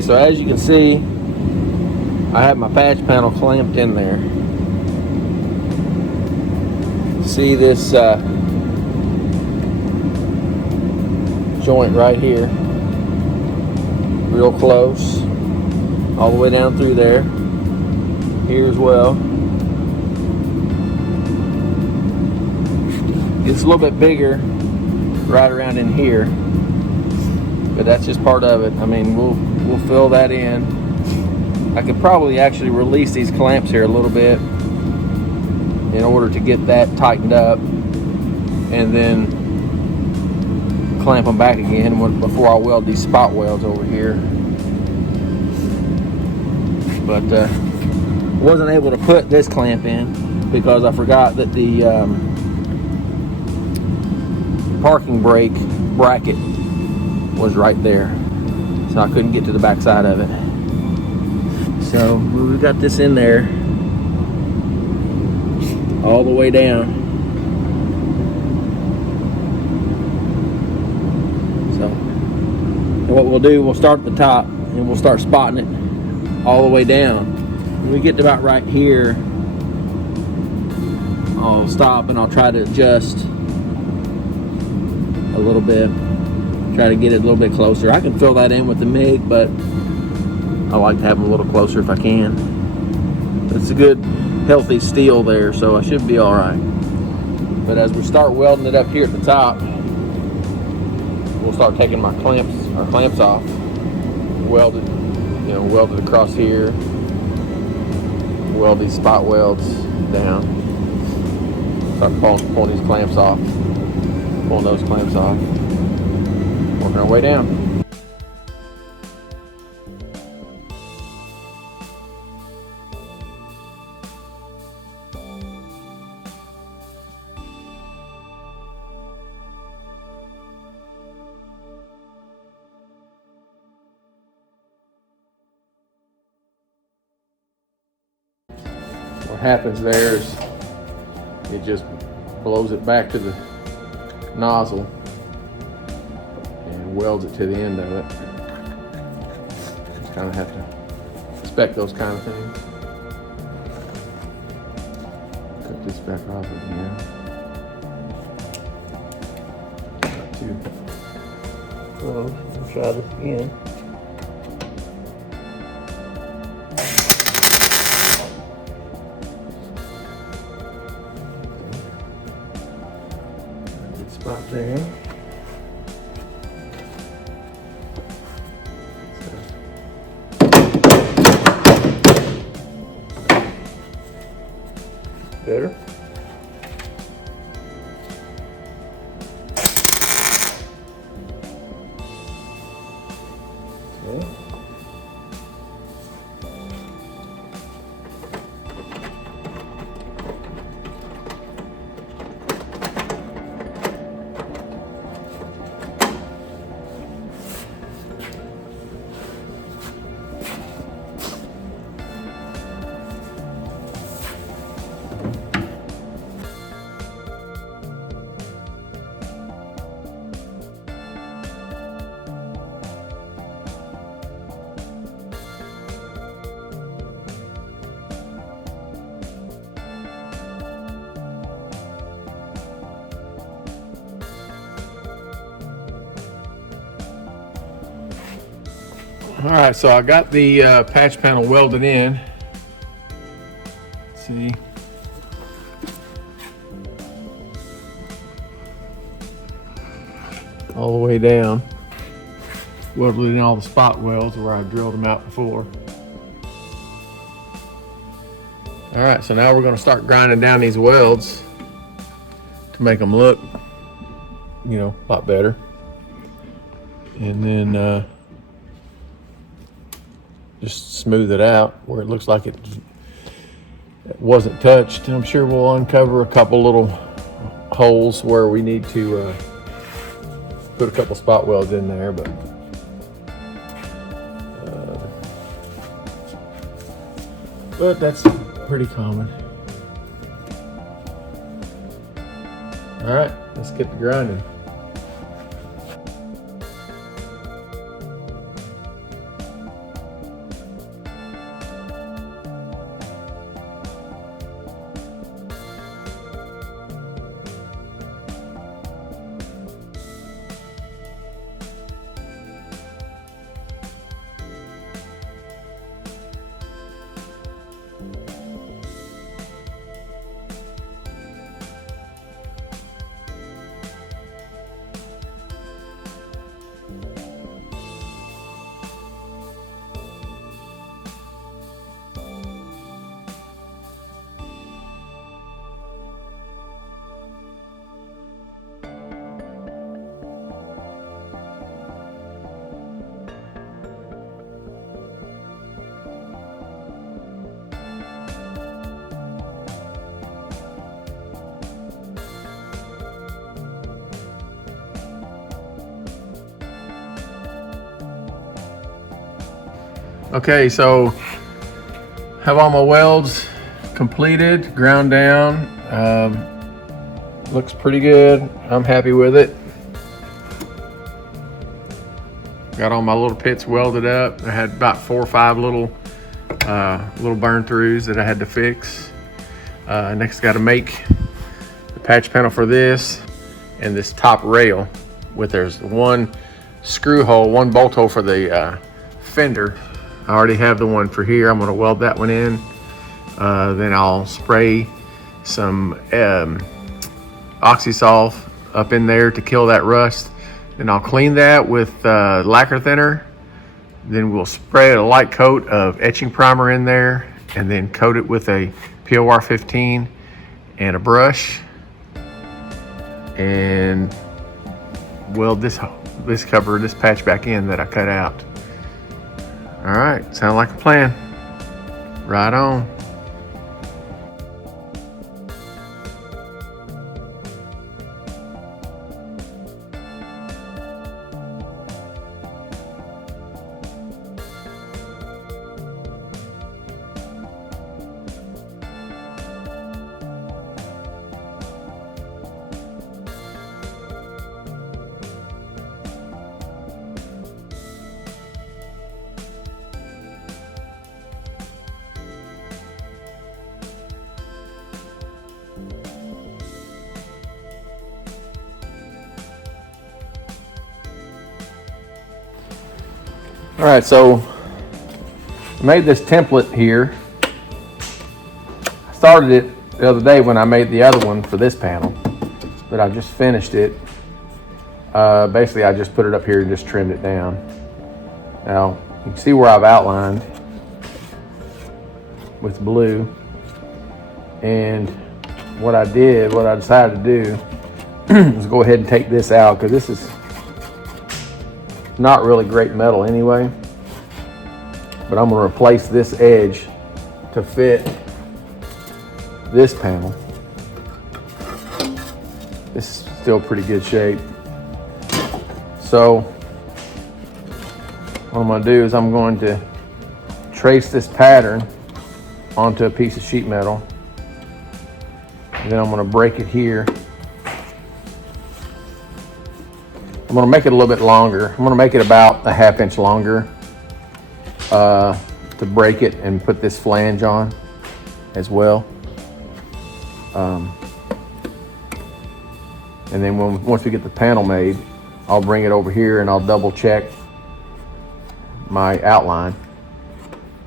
Okay, so as you can see, I have my patch panel clamped in there. See this joint right here, real close, all the way down through there, here as well. It's a little bit bigger right around in here, but that's just part of it. I mean, we'll fill that in. I could probably actually release these clamps here a little bit in order to get that tightened up, and then clamp them back again before I weld these spot welds over here. But wasn't able to put this clamp in because I forgot that the parking brake bracket was right there, so I couldn't get to the back side of it. So we got this in there all the way down. So what we'll do, we'll start at the top and we'll start spotting it all the way down. When we get to about right here, I'll stop and I'll try to adjust a little bit, try to get it a little bit closer. I can fill that in with the MIG, but I like to have them a little closer if I can. It's a good healthy steel there, so I should be all right. But as we start welding it up here at the top, we'll start taking our clamps off, weld it across here, weld these spot welds down, start pulling these clamps off, pulling those clamps off, working our way down. What happens there is it just blows it back to the nozzle and welds it to the end of it. Just kind of have to expect those kind of things. Cut this back off again. Not too close. We'll try this again. Spot there. Better. Okay. All right, so I got the patch panel welded in. Let's see. All the way down. Welded in all the spot welds where I drilled them out before. All right, so now we're going to start grinding down these welds to make them look, a lot better. And then just smooth it out where it looks like it wasn't touched. And I'm sure we'll uncover a couple little holes where we need to put a couple spot welds in there, but that's pretty common. All right, let's get to grinding. Okay, so have all my welds completed, ground down. Looks pretty good. I'm happy with it. Got all my little pits welded up. I had about 4 or 5 little burn throughs that I had to fix. Next, got to make the patch panel for this and this top rail. There's one screw hole, one bolt hole for the fender. I already have the one for here. I'm going to weld that one in. Then I'll spray some Oxysol up in there to kill that rust. Then I'll clean that with lacquer thinner. Then we'll spray a light coat of etching primer in there and then coat it with a POR 15 and a brush and weld this cover, this patch back in that I cut out. All right, sound like a plan. Right on. All right, so I made this template here. I started it the other day when I made the other one for this panel, but I just finished it. Basically, I just put it up here and just trimmed it down. Now, you can see where I've outlined with blue. And what I decided to do is go ahead and take this out because this is not really great metal anyway, but I'm going to replace this edge to fit this panel. This is still pretty good shape. So what I'm going to do is I'm going to trace this pattern onto a piece of sheet metal, and then I'm going to break it here. I'm going to make it a little bit longer. I'm going to make it about a 1/2 inch longer to break it and put this flange on as well. And then once we get the panel made, I'll bring it over here and I'll double check my outline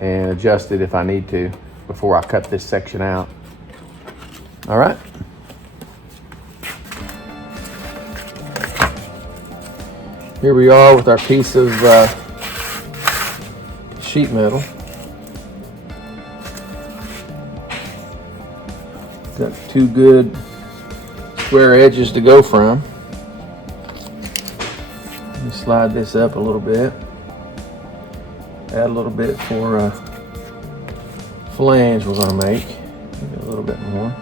and adjust it if I need to before I cut this section out. All right. Here we are with our piece of sheet metal. Got 2 good square edges to go from. Let me slide this up a little bit. Add a little bit for a flange we're going to make. Maybe a little bit more.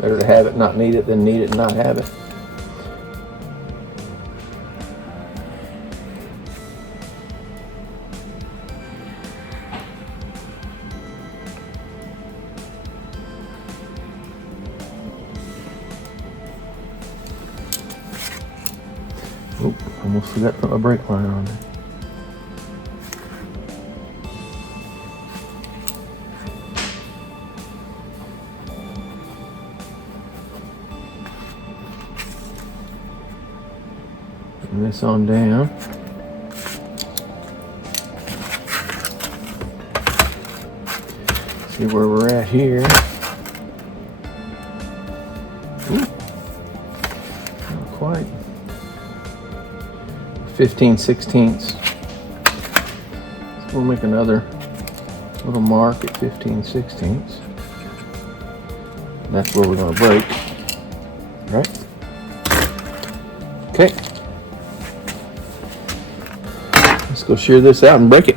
Better to have it not need it than need it and not have it. Oop, almost forgot to put my brake liner on there. Putting this on down. See where we're at here. Ooh, not quite. 15/16. So we'll make another little mark at 15/16. That's where we're going to break. Right? Okay. Let's go shear this out and break it.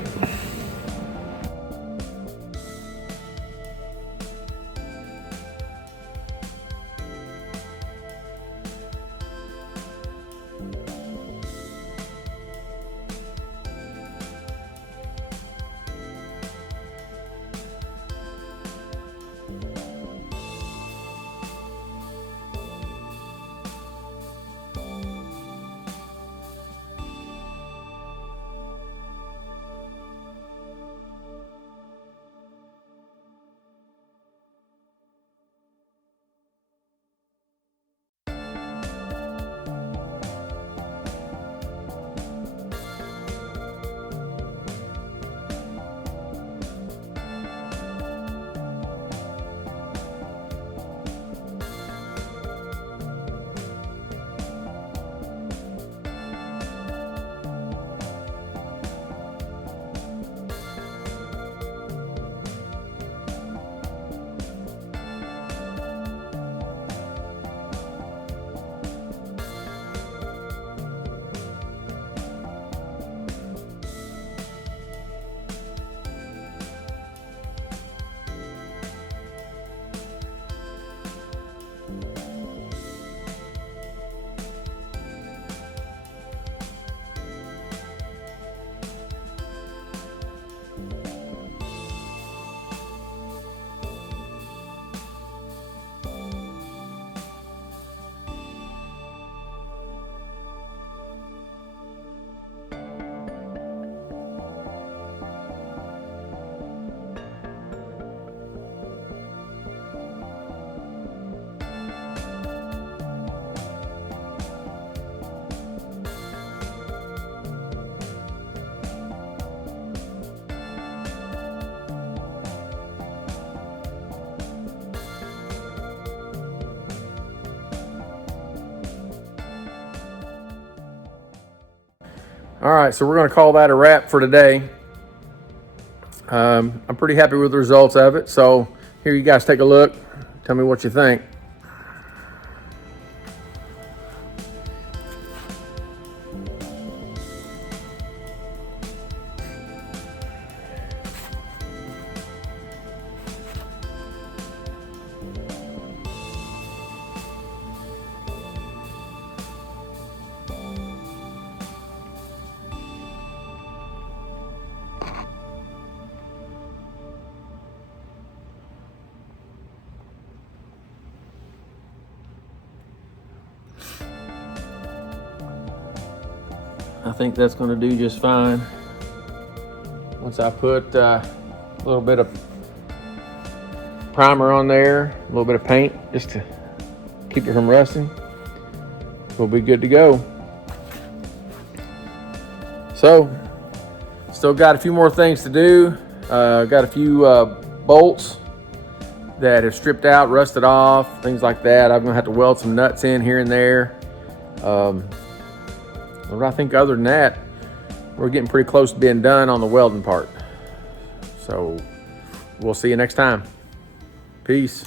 All right, so we're going to call that a wrap for today. I'm pretty happy with the results of it. So here, you guys take a look. Tell me what you think. I think that's going to do just fine. Once I put a little bit of primer on there, a little bit of paint, just to keep it from rusting, we'll be good to go. So, still got a few more things to do. Got a few bolts that have stripped out, rusted off, things like that. I'm gonna have to weld some nuts in here and there. But I think other than that, we're getting pretty close to being done on the welding part. So we'll see you next time. Peace.